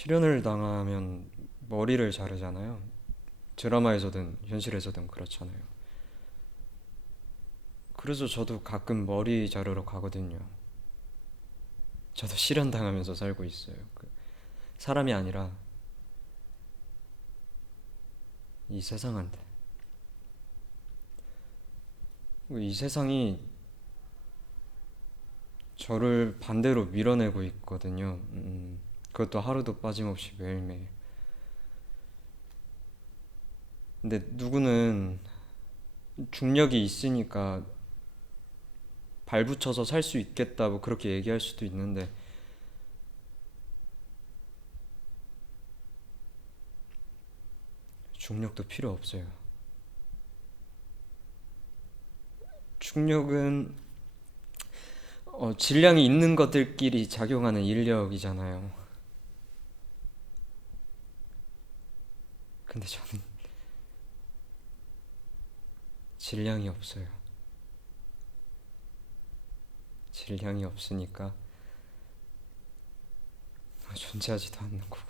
실현을 당하면 머리를 자르잖아요. 드라마에서든 현실에서든 그렇잖아요. 그래서 저도 가끔 머리 자르러 가거든요. 저도 실현 당하면서 살고 있어요. 그 사람이 아니라 이 세상한테. 이 세상이 저를 반대로 밀어내고 있거든요. 음, 그것도 하루도 빠짐없이 매일매일. 근데 누구는 중력이 있으니까 발붙여서 살 수 있겠다고 그렇게 얘기할 수도 있는데 중력도 필요 없어요. 중력은 어, 질량이 있는 것들끼리 작용하는 인력이잖아요. 근데 저는 질량이 없어요. 질량이 없으니까 존재하지도 않는 거고.